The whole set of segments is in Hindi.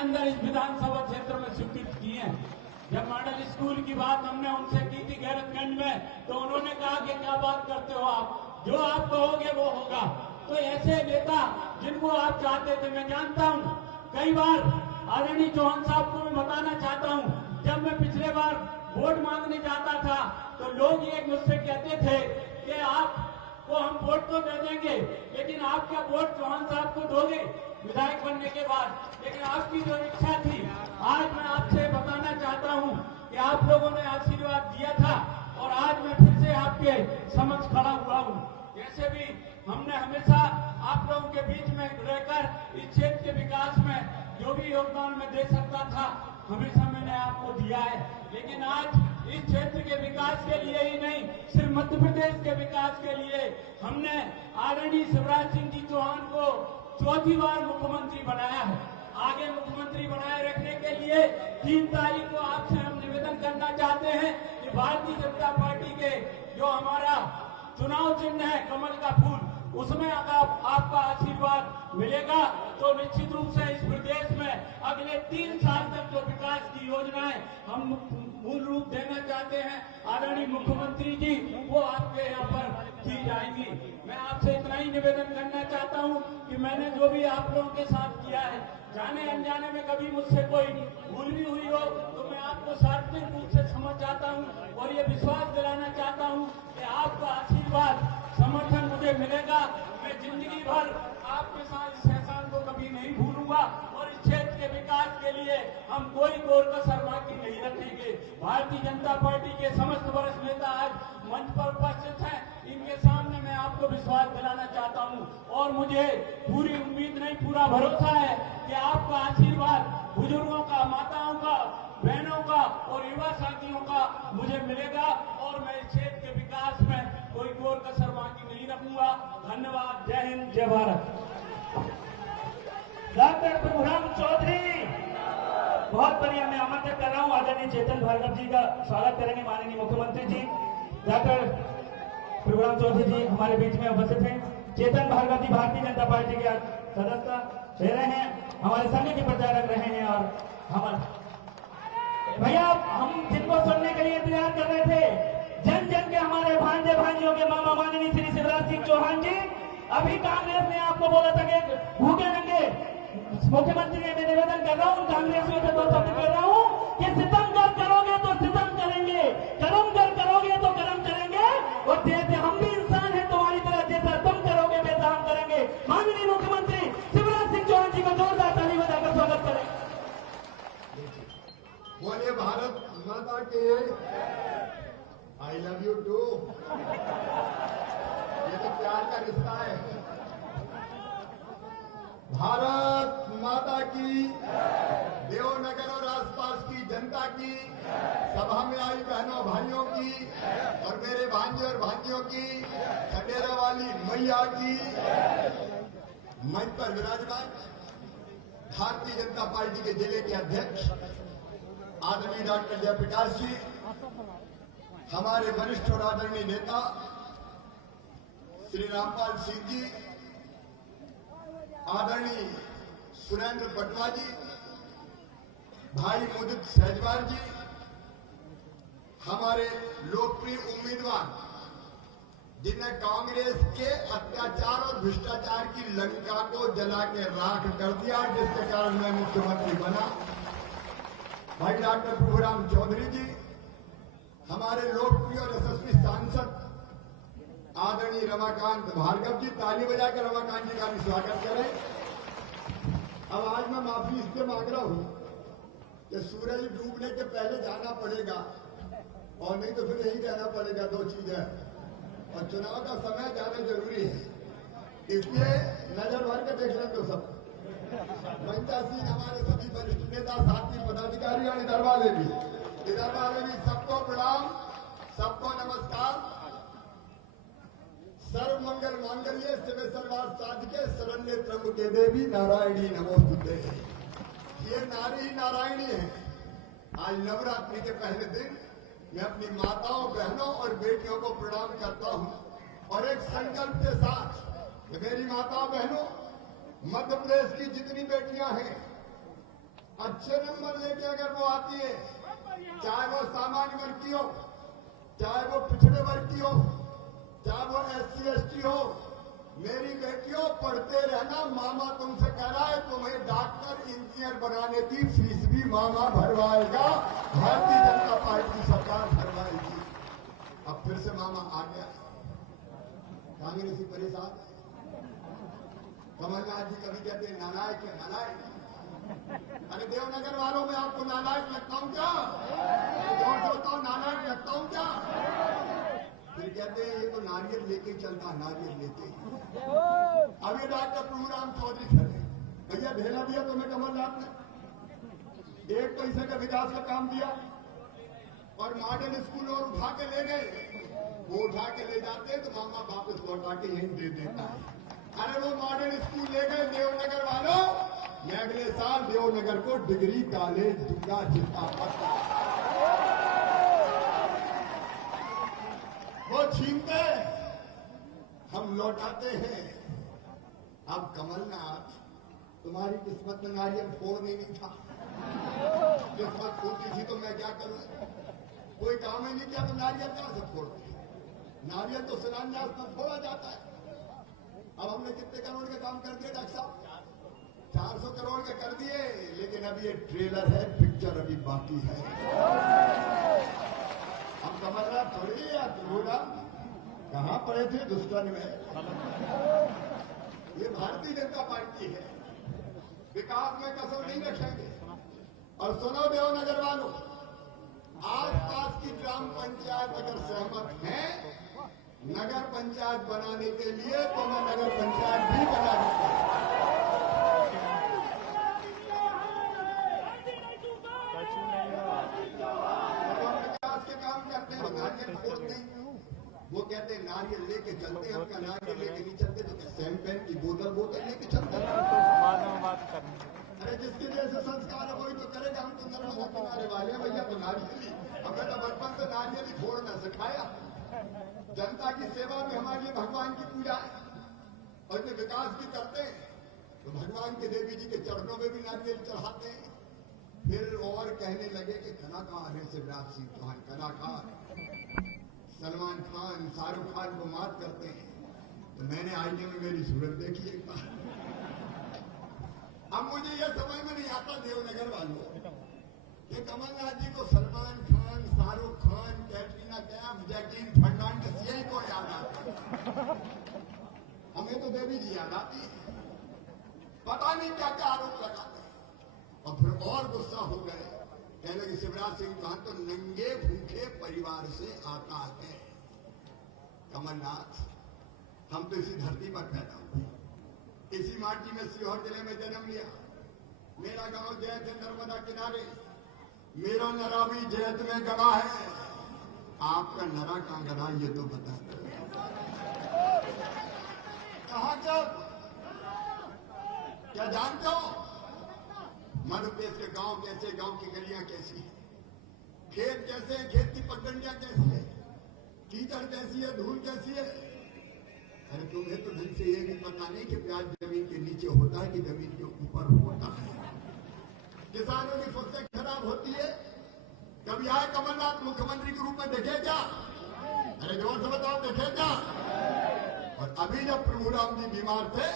अंदर इस विधानसभा क्षेत्र में स्वीकृत किए हैं। जब मॉडल स्कूल की बात हमने उनसे की थी गैरतगंज में, तो उन्होंने कहा कि क्या बात करते हो आप, जो आप कहोगे वो होगा। तो ऐसे नेता जिनको आप चाहते थे, मैं जानता हूं कई बार आदरणीय चौहान साहब को मैं बताना चाहता हूं, जब मैं पिछले बार वोट मांगने जाता था तो लोग ये मुझसे कहते थे कि आपको हम वोट तो दे देंगे, लेकिन आप क्या वोट चौहान साहब को दोगे विधायक बनने के बाद। लेकिन आपकी जो इच्छा थी, आज मैं आपसे बताना चाहता हूं कि आप लोगों ने आशीर्वाद दिया था और आज मैं फिर से आपके समक्ष खड़ा हुआ हूं। जैसे भी हमने हमेशा आप लोगों के बीच में रहकर इस क्षेत्र के विकास में जो भी योगदान मैं दे सकता था, हमेशा मैंने आपको दिया है। लेकिन आज इस क्षेत्र के विकास के लिए ही नहीं, सिर्फ मध्य प्रदेश के विकास के लिए हमने आदरणीय शिवराज सिंह जी चौहान को चौथी बार मुख्यमंत्री बनाया है। आगे मुख्यमंत्री बनाए रखने के लिए 3 तारीख को आपसे हम निवेदन करना चाहते हैं कि भारतीय जनता पार्टी के जो हमारा चुनाव चिन्ह है कमल का फूल, उसमें अगर आपका आशीर्वाद मिलेगा तो निश्चित रूप से इस प्रदेश में अगले 3 साल तक जो विकास की योजनाएं हम मूल रूप देना चाहते हैं आदरणीय मुख्यमंत्री जी, वो आपके यहाँ पर की जाएंगी। मैं आपसे इतना ही निवेदन करना चाहता हूँ कि मैंने जो भी आप लोगों के साथ किया है, जाने अनजाने में कभी मुझसे कोई भूल भी हुई हो तो मैं आपको सार्वजनिक रूप से समझ जाता हूँ और ये विश्वास दिलाना चाहता हूँ कि आपका आशीर्वाद समर्थन मुझे मिलेगा। मैं जिंदगी भर आपके साथ इस एहसान को कभी नहीं भूलूंगा और इस क्षेत्र के विकास के लिए हम कोई कोर कसर बाकी नहीं रखेंगे। भारतीय जनता पार्टी के समस्त वरिष्ठ नेता आज मंच पर उपस्थित हैं, इनके सामने मैं आपको विश्वास दिलाना चाहता हूं और मुझे पूरी उम्मीद नहीं, पूरा भरोसा है कि आपका आशीर्वाद बुजुर्गों का, माताओं का, बहनों का और युवा साथियों का मुझे मिलेगा और मैं इस क्षेत्र के विकास में कोई कोर कसर बाकी नहीं रखूंगा। धन्यवाद। जय हिंद, जय भारत। डॉक्टर प्रभुराम चौधरी, बहुत बढ़िया। मैं आमंत्रित कर रहा हूं आदरणीय चेतन भार्गव जी का स्वागत करेंगे माननीय मुख्यमंत्री जी। डॉक्टर प्रभुराम चौधरी जी हमारे बीच में उपस्थित हैं। चेतन भार्गव जी भारतीय जनता पार्टी के सदस्य रह रहे हैं, हमारे संघ के प्रचारक रहे हैं और हमारे भैया हम जिनको सुनने के लिए इंतजार कर रहे थे, जन जन के हमारे भांजे भांजियों के मामा माननीय श्री शिवराज सिंह चौहान जी, अभी कांग्रेस ने आपको बोला था कि भूखे नंगे मुख्यमंत्री ने, मैं निवेदन कर रहा हूँ कांग्रेसियों से 2 शब्द कर रहा हूँ कि सितम कर करोगे तो सितम करेंगे, करम कर करोगे तो करम करेंगे और जैसे हम भी इंसान हैं तुम्हारी तरह, जैसा तुम करोगे वैसा हम करेंगे। माननीय मुख्यमंत्री शिवराज सिंह चौहान जी को जोरदार ताली बजाकर स्वागत करें। बोलिए भारत माता के आई लव यू टू। ये तो प्यार का रिश्ता है। भारत माता की, देवनगर और आसपास की जनता की, सभा में आई बहनों भाइयों की और मेरे भांजे और भांजियों की, खंडेरा वाली मैया की, मंच पर विराजमान भारतीय जनता पार्टी के जिले के अध्यक्ष आदरणीय डॉक्टर जयप्रकाश जी, हमारे वरिष्ठ और आदरणीय नेता श्री रामपाल सिंह जी, आदरणीय सुरेंद्र पटवा जी, भाई मुदित सहजवार जी, हमारे लोकप्रिय उम्मीदवार जिन्हें कांग्रेस के अत्याचार और भ्रष्टाचार की लंका को जला के राख कर दिया, जिसके कारण मैं मुख्यमंत्री बना, भाई डॉक्टर प्रभुराम चौधरी जी, हमारे लोकप्रिय और यशस्वी सांसद आदरणीय रमाकांत भार्गव जी, ताली बजाकर रमाकांत जी का भी स्वागत करें। अब आज मैं माफी इससे मांग रहा हूं कि सूरज डूबने के पहले जाना पड़ेगा और नहीं तो फिर यही कहना पड़ेगा 2 चीजें, और चुनाव का समय ज्यादा जरूरी है, इसलिए नजर भर के देख लें तो सब महिला सिंह, हमारे सभी वरिष्ठ नेता, साथी, पदाधिकारी और इधर वाले भी सबको प्रणाम, सबको नमस्कार। सर्व मंगल मांगल्ये शिवे सर्वार्थ साधिके शरण्ये त्र्यंबके देवी नारायणी नमोस्तुते। ये नारी ही नारायणी है। आज नवरात्रि के पहले दिन मैं अपनी माताओं, बहनों और बेटियों को प्रणाम करता हूं और एक संकल्प के साथ, मेरी माताओं, बहनों, मध्य प्रदेश की जितनी बेटियां हैं, अच्छे नंबर लेके अगर वो आती है, चाहे वो सामान्य वर्ग की हो, चाहे वो पिछड़े वर्ग की हो, चाहे वो SC/ST हो, मेरी बेटियों पढ़ते रहना। मामा तुमसे कह रहा है तुम्हें डॉक्टर इंजीनियर बनाने की फीस भी मामा भरवाएगा, भारतीय जनता पार्टी की सरकार भरवाएगी। अब फिर से मामा आ गया, कांग्रेसी परेशान है। कमलनाथ जी कभी कहते हैं नालायक है, नालायक। अरे देवनगर वालों में आपको नालायक लगता हूं क्या? जोर से बताओ, नालायक लगता हूं क्या? फिर कहते हैं ये तो नारियल लेके चलता, नारियल लेके। अब ये डॉक्टर प्रभुराम चौधरी खड़े, भैया ढेला दिया तुम्हें कमलनाथ ने, 1 पैसे का विकास का काम दिया और मॉडल स्कूल और उठा के ले गए। वो उठा के ले जाते तो मामा वापस लौटा के यहीं दे देता है। अरे वो मॉडल स्कूल ले गए देवनगर वालों, मैं अगले साल देवनगर को डिग्री कॉलेज दूंगा, चिंता मत। वो छीनते हम लौटाते हैं। अब कमलनाथ तुम्हारी किस्मत में नारियल फोड़ने नहीं था, किस्मत फूटी थी तो मैं क्या करूं? कोई काम ही नहीं किया तो नारियल कहां से फोड़ते? नारियल तो शिलान्यास पर फोड़ा जाता है। अब हमने कितने करोड़ के काम कर दिए डॉक्टर साहब? 400 करोड़ के कर दिए, लेकिन अब ये ट्रेलर है, पिक्चर अभी बाकी है। हम कमलनाथ थोड़ी या त्रिपुरा कहां पड़े थे दुष्कर्म में? ये भारतीय जनता पार्टी है, विकास में कसर नहीं रखेंगे। और सुनो देवनगर वालों, आसपास की ग्राम पंचायत अगर सहमत है नगर पंचायत बनाने के लिए, तो मैं नगर पंचायत भी बना दूंगा। विकास के काम करते हैं, नारियल फोड़ते हैं। वो कहते हैं नारियल लेके चलते हैं, आपका नारियल लेके नहीं चलते तो क्या शैंपेन की बोतल लेके चलते हैं? अरे जिसके जैसे संस्कार है वही तो करेगा। हम तो नर्मदा किनारे वाले हैं भैया, तो नारियल ही हमें तो बचपन से नारियल ही फोड़ना सिखाया। जनता की सेवा भी हमारे लिए भगवान की पूजा है, और जो विकास भी करते हैं तो भगवान के देवी जी के चरणों में भी नारियल चढ़ाते हैं। फिर और कहने लगे कि कलाकार है शिवराज सिंह चौहान, कलाकार सलमान खान, शाहरुख खान को मात करते हैं। तो मैंने आईने में मेरी सूरत देखी एक बार। अब मुझे यह समझ में नहीं आता देवनगर वालों, ये कमलनाथ जी को सलमान खान, शाहरुख खान, कैटरीना कैफ, जैकलीन फर्नांडिस यही को याद आता। हमें तो देवी जी याद आती है। पता नहीं क्या क्या आरोप लगाते हैं। और फिर और गुस्सा हो गए, कहने लगे शिवराज सिंह चौहान तो नंगे भूखे परिवार से आता है। कमलनाथ, हम तो इसी धरती पर पैदा हुए, इसी माटी में सीहोर जिले में जन्म लिया। मेरा गांव जैत है नर्मदा किनारे, मेरा नरा भी जैत में गड़ा है। आपका नरा कहां गड़ा ये तो बता दो। कहां क्या जानते हो? मध्य प्रदेश के गांव कैसे, गांव की गलियां कैसी, खेत कैसे हैं, खेत की पगडंडियां कैसी है, कीचड़ कैसी है, धूल कैसी है। अरे तुम्हें तो ढंग से ये भी पता नहीं कि प्याज जमीन के नीचे होता है कि जमीन के ऊपर होता है। किसानों की फसलें खराब होती है। कभी आए कमलनाथ मुख्यमंत्री के रूप में देखे क्या? अरे जोर से बताओ, देखे क्या? और अभी जब प्रभुराम जी बीमार थे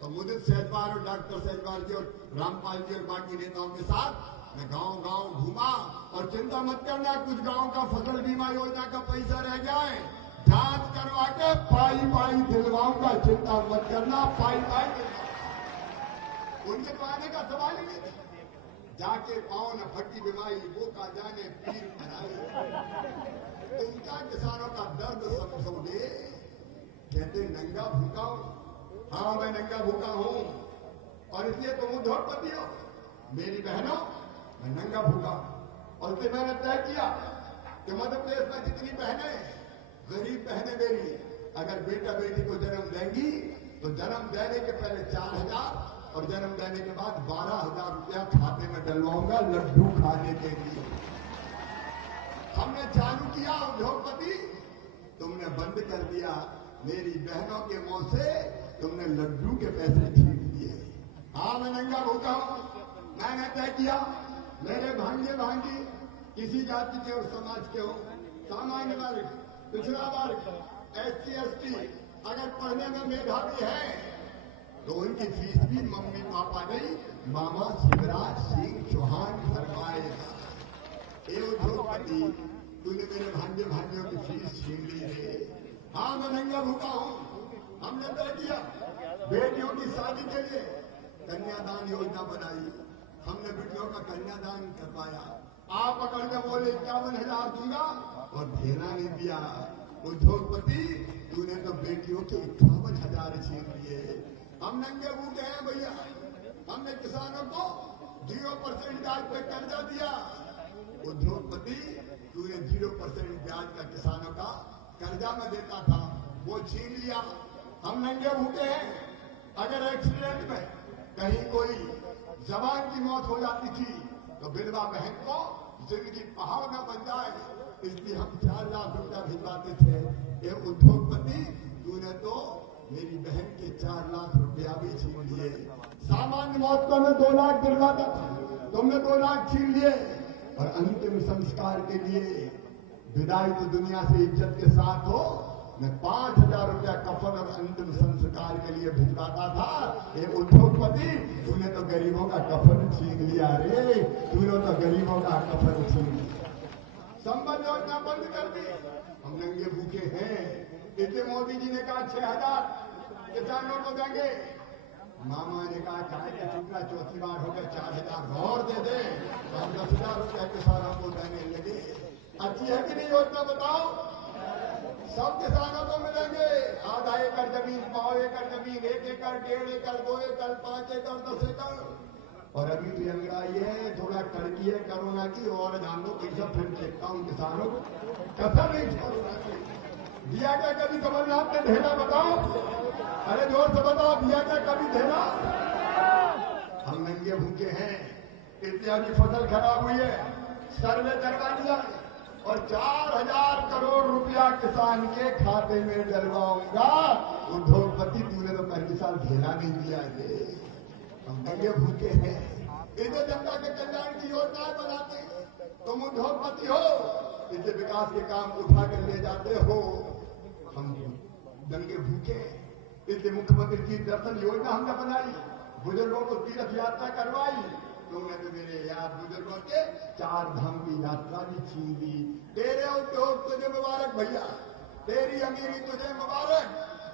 तो मुदित सहजपाल और डॉक्टर सहजपाल जी और रामपाल जी और बाकी नेताओं के साथ मैं गांव गांव घूमा। और चिंता मत करना, कुछ गांव का फसल बीमा योजना का पैसा रह गया है, जांच करवा के पाई पाई दिलवाऊंगा। चिंता मत करना, पाई पाई दिलवाऊंगा। उनके पाने का सवाल ही नहीं था। जाके पाओ न फटी बीमारी, वो का जाने पीर बनाई। उनका किसानों का दर्द समझोगे? कहते नंगा भूखा हूं। हाँ, मैं नंगा भूखा हूं, और इसलिए तुम उद्योगपति हो। मेरी बहनों, मैं नंगा भूखा। और फिर मैंने तय किया कि मध्य प्रदेश में जितनी बहनें, गरीब बहनें मेरी, अगर बेटा बेटी को जन्म देंगी तो जन्म देने के पहले 4,000 और जन्म देने के बाद 12,000 रुपया खाते में डलवाऊंगा लड्डू खाने के लिए। हमने चालू किया उद्योगपति, तुमने बंद कर दिया। मेरी बहनों के मुंह से तुमने लड्डू के पैसे छीन लिए। हाँ, मैं नंगा भूखा हूं, मैंने तय किया मेरे भांजे भांजी किसी जाति के और समाज के हो, सामान्य वर्ग, पिछड़ा वर्ग, SC ST अगर पढ़ने में मेधावी है तो उनकी फीस भी मम्मी पापा नहीं मामा शिवराज सिंह चौहान भरवाएगा। ए उद्योगपति, तूने मेरे भांजे भांजियों की फीस छीन ली है। हाँ, मैं नंगा भूखा हूँ। हमने तय किया बेटियों की शादी के लिए कन्यादान योजना बनाई, हमने बेटियों का कन्यादान करवाया। आप पकड़ के बोले 51,000 दूंगा और देना नहीं दिया। उद्योगपति, तूने तो बेटियों के 51,000 छीन लिए। हम नंगे भूखे हैं भैया। हमने किसानों को 0% ब्याज पे कर्जा दिया। उद्योगपति, तूने 0% ब्याज का किसानों का कर्जा में देता था, वो छीन लिया। हम नंगे भूखे हैं। अगर एक्सीडेंट में कहीं कोई जवान की मौत हो जाती थी तो विधवा बहन को जिंदगी पहाड़ न बन जाए, इसलिए हम 4 लाख रुपया भिजवाते थे। ये उद्योगपति, तूने तो मेरी बहन के 4 लाख रुपया भी छीन लिए। सामान्य मौत को मैं 2 लाख दिलवाता था, तुमने 2 लाख छीन लिए। और अंतिम संस्कार के लिए विदाई तो दुनिया से इज्जत के साथ हो, मैं 5,000 रुपया कफन और अंतिम संस्कार के लिए भिजवाता था। ये उद्योगपति, तूने तो गरीबों का कफन छीन लिया रे, तूने तो गरीबों का कफन छीन लिया। संबल योजना बंद कर दी। हम नंगे भूखे हैं। इसलिए मोदी जी ने कहा 6,000 किसानों को देंगे। मामा ने कहा चाहे का टुकड़ा चौथी बार हो गया 4,000 और दे दे, तो हम 10,000 रुपया किसानों को देने लगे। अच्छी है कि नहीं योजना बताओ? सब किसानों को मिलेंगे। आधा एकड़ जमीन, 1.5 एकड़ जमीन, 1 एकड़, 1.5 एकड़, 2 एकड़, 5 एकड़, 10 एकड़। और अभी भी अंगड़ाई है, थोड़ा कड़की है कोरोना की, और जान लो पैसा फिर देखता हूँ किसानों को कसर नहीं कोरोना की। दिया क्या कभी कमलनाथ ने ढेला? बताओ, अरे जोर से बताओ, दिया क्या कभी ढेला? हम नंगे भूखे हैं। इत्यादि फसल खराब हुई है, सर्वे करवा दिया और 4,000 करोड़ रुपया किसान के खाते में डलवाऊंगा। उद्योगपति, तूने तो पहले साल ढेला नहीं दिया है। हम नंगे भूखे हैं। इसे जनता के कल्याण की योजनाएं बनाते हैं। तुम उद्योगपति हो, इसे विकास के काम उठा कर ले जाते हो। हम नंगे भूखे। इसलिए मुख्यमंत्री की दर्शन योजना हमने बनाई, बुजुर्गों को तीर्थ यात्रा करवाई। तुमने तो मेरे यार बुजुर्गों के 4 धाम की यात्रा भी छीन ली। तेरे उद्योग तुझे मुबारक भैया, तेरी अमीरी तुझे मुबारक।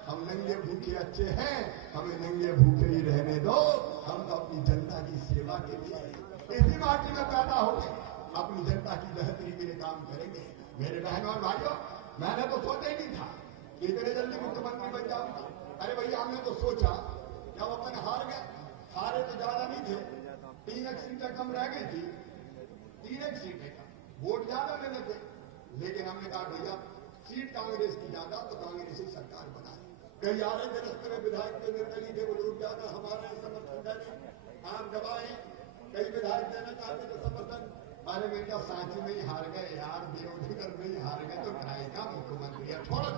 हम नंगे भूखे अच्छे हैं, हमें नंगे भूखे ही रहने दो। हम तो अपनी जनता की सेवा के लिए इसी माटी में पैदा होंगे, अपनी जनता की बेहतरी के लिए काम करेंगे। मेरे बहनों और भाइयों, मैंने तो सोचा ही नहीं था कि इतने जल्दी मुख्यमंत्री बन जाऊंगा। अरे भैया, हमने तो सोचा जब अपन हार गए, हारे तो ज्यादा नहीं थे, 3 सीटें कम रह गई थी, 3 सीटें का वोट ज्यादा लेने थे। लेकिन हमने कहा भैया सीट कांग्रेस की ज्यादा, तो कांग्रेस ही सरकार बनाए। कई आ रहे थे रस्ते में, विधायक के निर्दलीय थे, वो लोग ज्यादा हमारा समर्थन करें, आप दबाए। कई विधायक देना चाहते थे समर्थन। अरे बेटा, सांची में ही हार गए यार, देवघर में ही हार गए, तो कराएगा मुख्यमंत्री है। थोड़ा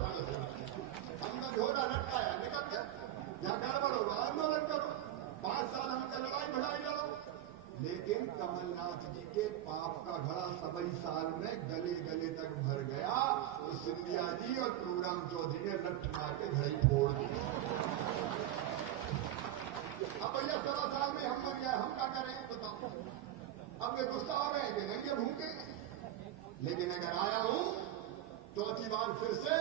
हमने झोला लटकाया, निकल गया। यहाँ गड़बड़ होगा, आंदोलन करो, 5 साल हमसे लड़ाई भड़ाई लड़ो। लेकिन कमलनाथ जी के पाप का घड़ा 27 साल में गले गले तक भर गया, तो सिंधिया जी और प्रभुराम चौधरी ने लठ मार के घड़ी फोड़ दी। अब भैया 17 साल में हम मर गए, हम क्या करें बताओ? अब वे गुस्सा हो रहे हैं कि नहीं ये भूखे। लेकिन अगर आया हूं 4थी बार फिर से,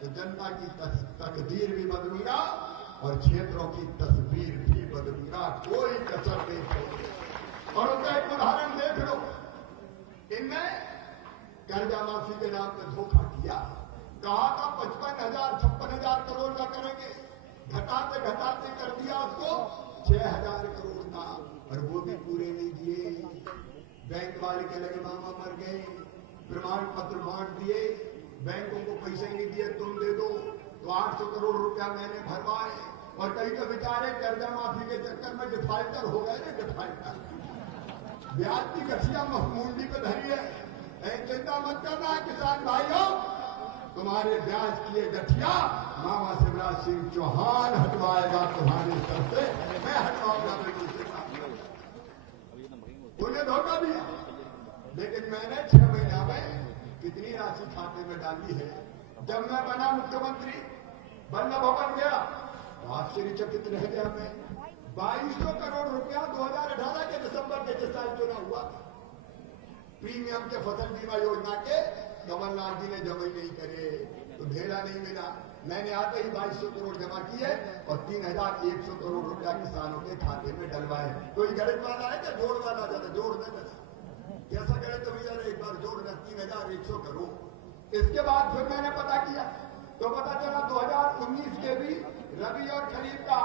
तो जनता की तकदीर भी बदलूंगा और क्षेत्रों की तस्वीर भी बदलूंगा, कोई कसर नहीं छोड़ूंगा। और उनका एक उदाहरण देख लो, इनने कर्जा माफी के नाम पर धोखा किया। कहा था 55,000 56,000 करोड़ का करेंगे, घटाते घटाते कर दिया उसको 6,000 करोड़ का, और वो भी पूरे नहीं दिए। बैंक वाले के लगे मामा मर गए, प्रमाण पत्र बांट दिए, बैंकों को पैसे नहीं दिए, तुम दे दो, तो 800 करोड़ रुपया मैंने भरवाए। और कई तो बेचारे कर्जा माफी के चक्कर में डिफाल्टर हो गए ना, डिफाल्टर। ब्याज की गठिया मुंडी पे धरी है। चिंता मत करना किसान भाइयों, तुम्हारे ब्याज की ये गठिया मामा शिवराज सिंह चौहान हटवाएगा तुम्हारे सर से, मैं हटवाऊंगा बिल्कुल से। उन्होंने धोखा दिया। लेकिन मैंने 6 महीना में कितनी राशि खाते में डाली है। जब मैं बना मुख्यमंत्री, बल्लभ भवन गया, आश्चर्यचकित रह गया मैं। 2200 करोड़ रुपया 2018 के दिसंबर के जिस साल चुना हुआ प्रीमियम के फसल बीमा योजना के कमलनाथ जी ने जमा ही नहीं करे, तो ढेला नहीं मिला। मैंने आते ही 2200 करोड़ जमा किए और 3100 करोड़ रुपया किसानों के खाते में डलवाए। कोई गरीब वाला है क्या जोड़ वाला? ज्यादा जोड़ देना, कैसा करे तो भैया एक बार जोड़ देना 3100 करोड़। इसके बाद फिर मैंने पता किया तो पता चला 2019 के भी रबी और खरीफ का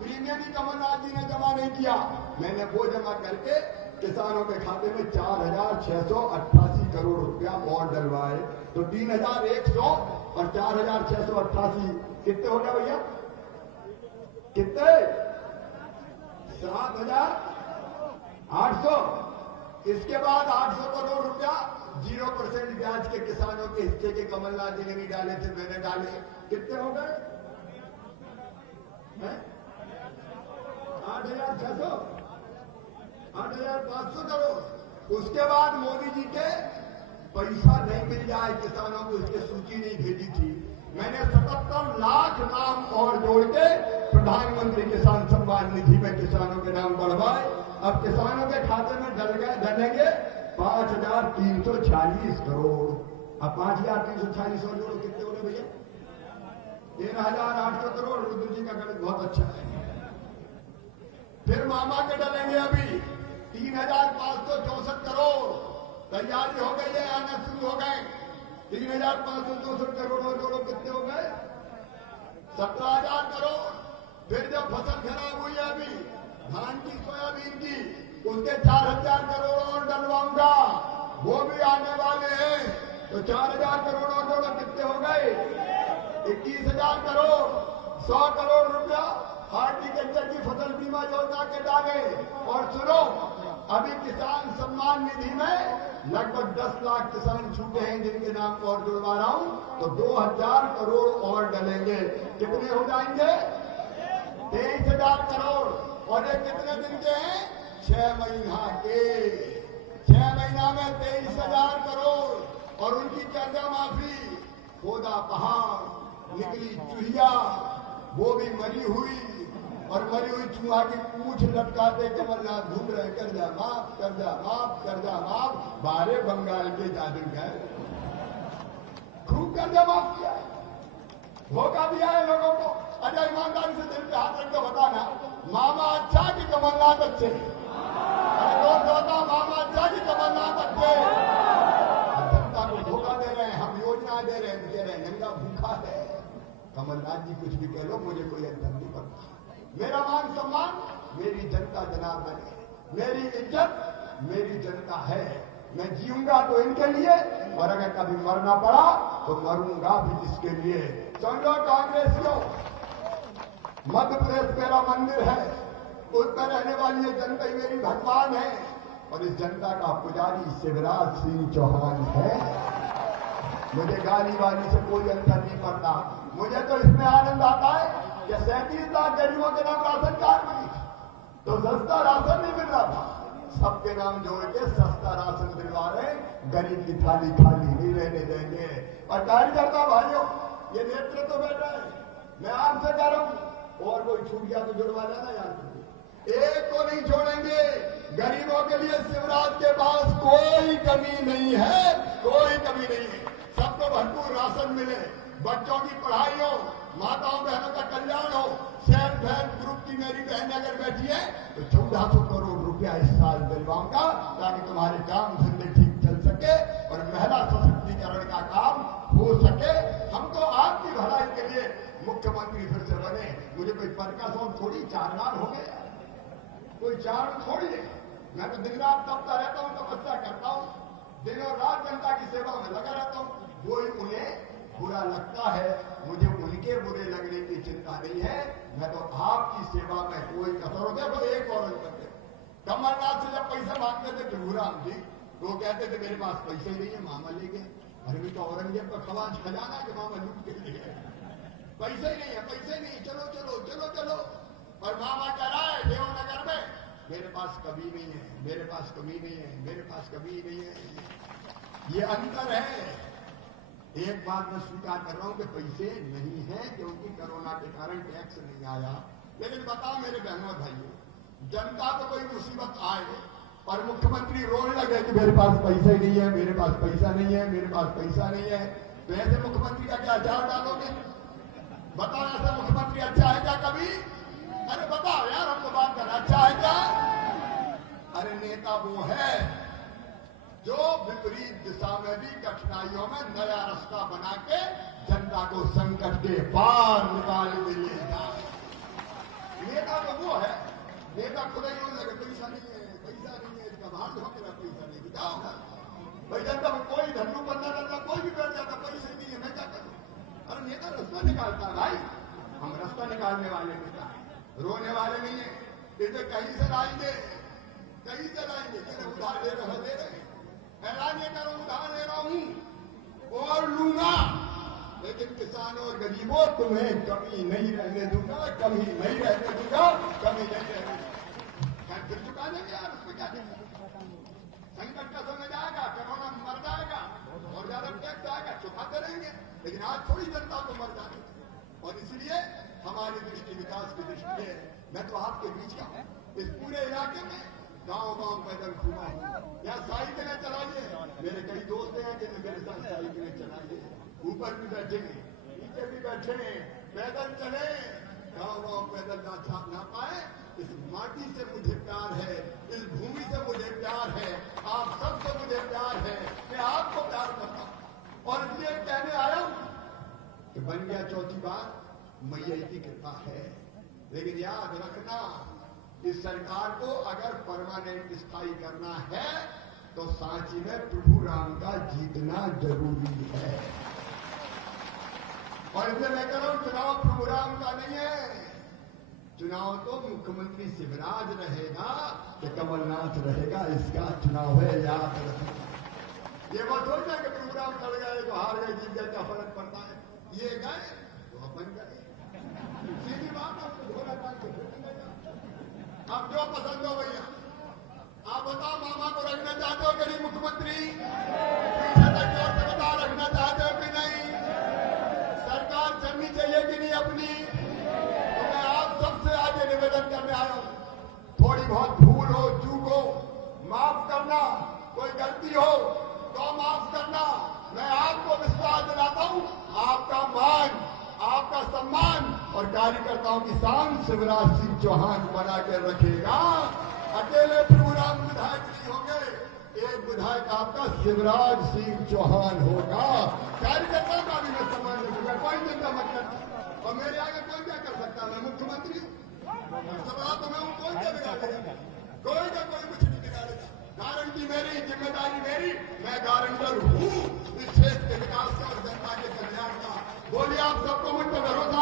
प्रीमियम ही कमलनाथ जी ने जमा नहीं किया। मैंने वो जमा करके किसानों के खाते में 4688 करोड़ रुपया और डलवाए। तो 3100 और 4688 कितने हो गया भैया? कितने? 7800। इसके बाद 800 करोड़ रुपया 0% ब्याज के किसानों के हिस्से के कमलनाथ जी ने नहीं डाले थे, मैंने डाले। कितने हो गए? 8600, 8500 करोड़। उसके बाद मोदी जी के पैसा नहीं मिल जाए किसानों को, इसकी सूची नहीं भेजी थी। मैंने 77 लाख नाम और जोड़ के प्रधानमंत्री किसान सम्मान निधि में किसानों के नाम बढ़वाए। अब किसानों के खाते में डलेंगे 5340 करोड़। अब 5340 और जोड़ो, कितने हो गए भैया? 13800 करोड़। रुद्र जी का गणित बहुत अच्छा है। फिर मामा के डलेंगे अभी 3564 करोड़। तैयारी हो गई है, आना शुरू हो गए। 3564 करोड़ और जोड़ो, कितने हो गए? 17000 करोड़। फिर जब फसल खराब हुई है अभी धान की, सोयाबीन की, उसके 4000 करोड़ और डलवाऊंगा, वो भी आने वाले हैं। तो 4000 करोड़ और जोड़ो, कितने हो गए? 21000 करोड़। 100 करोड़ रुपया हार्टिकल्चर की फसल बीमा योजना के डाले। और सुनो, अभी किसान सम्मान निधि में लगभग 10 लाख किसान छूटे हैं जिनके नाम और जुड़वा रहा हूं। तो 2000 करोड़ और डलेंगे। कितने हो जाएंगे? 23000 करोड़। और ये कितने दिन के हैं? 6 महीना के। 6 महीना में 23000 करोड़। और उनकी कर्जा माफी, खोदा पहाड़, निकली चूहिया, वो भी मरी हुई। और मरी हुई चूहा की पूंछ लटकाते कमलनाथ घूम रहे, कर्जा माफ, कर्जा माफ, कर्जा माफ। बारे बंगाल के जादूगर खूब कर्जा माफ किया, धोखा दिया है लोगों को। अच्छा ईमानदारी से दिल पे हाथ रख के बताना, मामा अच्छा कि कमलनाथ अच्छे? अरे लोग बता, मामा अच्छा कि कमलनाथ अच्छे? जनता को धोखा दे रहे हैं, हम योजना दे रहे हैं, नंगा भूखा है। कमलनाथ जी कुछ भी कह लो, मुझे कोई अंतर नहीं पड़ता। मेरा मान सम्मान मेरी जनता जनार्दन है, मेरी इज्जत मेरी जनता है। मैं जीऊंगा तो इनके लिए, और अगर कभी मरना पड़ा तो मरूंगा भी इसके लिए। समझो कांग्रेसियों, मध्य प्रदेश मेरा मंदिर है, उसमें रहने वाली ये जनता ही मेरी भगवान है। और इस जनता का पुजारी शिवराज सिंह चौहान है। मुझे गाली वाली से कोई अंतर नहीं पड़ता। मुझे तो इसमें आनंद आता है कि 37 लाख गरीबों के नाम राशन कार्ड मिली, तो सस्ता राशन नहीं मिल रहा था। सबके नाम जोड़ के सस्ता राशन दिलवा रहे, गरीब की थाली खाली नहीं रहने देंगे। और कार्यकर्ता भाइयों, ये नेतृत्व तो बैठा है, मैं आपसे कह रहा हूं, और कोई छूट गया तो जुड़वा जाना यार, एक को नहीं छोड़ेंगे। गरीबों के लिए शिवराज के पास कोई कमी नहीं है, कोई कमी नहीं है। सबको भरपूर राशन मिले, बच्चों की पढ़ाई हो, माताओं बहनों का कल्याण हो। सेल्फ हेल्प ग्रुप की मेरी बहन अगर बैठी है तो 1400 करोड़ रुपया इस साल दिलवाऊंगा, ताकि तुम्हारे काम धंधे ठीक चल सके और महिला सशक्तिकरण का काम हो सके। हम तो आपकी भलाई के लिए मुख्यमंत्री फिर से बने। मुझे कोई पद का शौक थोड़ी, 4 बार हो गया, कोई 4 थोड़ी है। मैं तो दिन रात तपता रहता हूं, तपस्या करता हूं, दिन और रात जनता की सेवा में लगा रहता हूं। कोई उन्हें बुरा लगता है, मुझे उनके बुरे लगने की चिंता नहीं है। मैं तो आपकी सेवा में कोई कसर हो। देखो एक और करते, कमलनाथ से जब पैसा मांगते थे प्रभुराम जी, तो वो कहते थे मेरे पास पैसे नहीं है, मामा ले गए। अरे भी तो औरंगजेब का खजाना खजाना के मामा लूट के लिए गए, पैसे ही नहीं है, पैसे नहीं, चलो चलो चलो चलो। और मामा कह रहा है देवनगर में मेरे पास कभी नहीं है, मेरे पास कभी नहीं है, मेरे पास कभी नहीं है। ये अंतर है। एक बात मैं स्वीकार कर रहा हूं कि पैसे नहीं है क्योंकि कोरोना के कारण टैक्स नहीं आया। लेकिन बताओ मेरे बहनों भाइयों, जनता को कोई मुसीबत आए और मुख्यमंत्री रोने लगे कि मेरे पास पैसा ही नहीं है, मेरे पास पैसा नहीं है, मेरे पास पैसा नहीं है, तो ऐसे मुख्यमंत्री का क्या अचार डालोगे? बताओ, ऐसा मुख्यमंत्री अच्छा है क्या कभी? अरे बताओ यार, हम तो बात कर रहे हैं, अच्छा है क्या? अरे नेता वो है जो विपरीत दिशा में भी कठिनाइयों में नया रास्ता बना के जनता को संकट के पार निकाल के ले जाए। नेता तो वो है। नेता खुद ही होने लगे पैसा नहीं है, पैसा नहीं है, इसका भार धो मेरा पैसा नहीं दिखाओ ना भाई। जनता में कोई धन्नू बनना रहता, कोई भी बैठ जाता, पैसे नहीं है, मैं क्या करूं? अरे नेता रास्ता निकालता है भाई। हम रास्ता निकालने वाले नेता है, रोने वाले नहीं है। इसे कहीं से लाएंगे, कहीं से लाएंगे। उधार दे रहे, ऐलान ये करो उधार ले रहा हूं और लूंगा, लेकिन किसानों और गरीबों तुम्हें कमी नहीं रहने दूंगा, कमी नहीं रहने दूंगा, कमी नहीं रहने दूंगा। फिर चुका देंगे यार, उसमें क्या देंगे? संकट का समय जाएगा, कोरोना मर जाएगा और ज्यादा टैक्स आएगा, चुकाते रहेंगे। लेकिन आज थोड़ी जनता को मर जाने। और इसलिए हमारी दृष्टि विकास की दृष्टि है। मैं तो आपके बीच का हूं, इस पूरे इलाके में गांव पैदल घूमा हूं। यहाँ साइकिलें चलाइए, मेरे कई दोस्त हैं जिन्हें मेरे साथ साइकिलें चलाइए, ऊपर भी बैठे नीचे भी बैठे, पैदल चले, गांव पैदल ना पाए। इस माटी से मुझे प्यार है, इस भूमि से मुझे प्यार है, आप सबसे मुझे प्यार है, मैं आपको प्यार करता हूं। और इसलिए कहने आया हूं कि बन गया चौथी बार, मैया की कृपा है। लेकिन याद रखना, इस सरकार को अगर परमानेंट स्थायी करना है तो सांची में प्रभु राम का जीतना जरूरी है। और इसलिए मैं कह रहा हूं, चुनाव प्रभु राम का नहीं है। चुनाव तो मुख्यमंत्री शिवराज रहेगा कि कमलनाथ रहेगा, इसका चुनाव है, याद रखना। ये बात हो जाए कि प्रभु राम चढ़ गए तो हार गए, जीत गए, क्या फर्क पड़ता है? ये गए तो अपन गए, सीधी बात। आपको धोना चाहिए, आप जो पसंद हो भैया। आप बताओ, मामा को रखना चाहते हो गरीब मुख्यमंत्री? पीछे तक जोर से बताओ, रखना चाहते हो कि नहीं? सरकार चलनी चाहिए कि नहीं अपनी? तो मैं आप सबसे आज निवेदन करने आया हूं, थोड़ी बहुत भूल हो, चूक हो, माफ करना। कोई गलती हो तो माफ करना। मैं आपको विश्वास दिलाता हूं, आपका मान, आपका सम्मान और कार्यकर्ताओं की शान शिवराज सिंह चौहान बना के रखेगा। अकेले प्रभुराम विधायक नहीं होंगे, एक विधायक आपका शिवराज सिंह चौहान होगा। कार्यकर्ताओं का भी मैं सम्मान रखूंगा, कोई चिंता मत करना। और मेरे आगे कोई क्या कर सकता है? मैं मुख्यमंत्री सभा तो मैं हूं, कोई क्या बिगाड़ेगा? कोई का कोई कुछ नहीं बिगाड़ेगा। गारंटी मेरी, जिम्मेदारी मेरी, मैं गारंटर हूं इस क्षेत्र के विकास का और जनता के कल्याण का। बोलिए, आप सबको मुझ पर भरोसा